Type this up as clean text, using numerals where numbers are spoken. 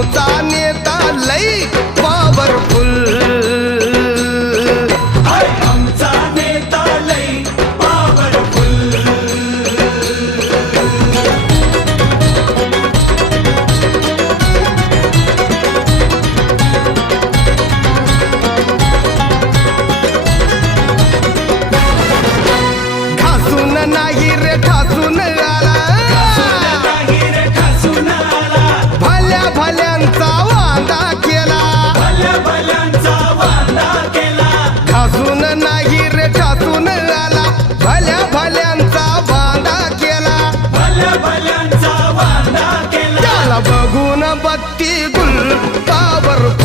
आमचा नेता लई पॉवरफुल आमचा नेता लई पॉवरफुल घासून नाही रे ठासून आला भल्या भल्यांचा वादा केला घासून नाही रे ठासून आला भल्या भल्यांचा वादा केला त्याला बघून बत्ती गुल पॉवरफुल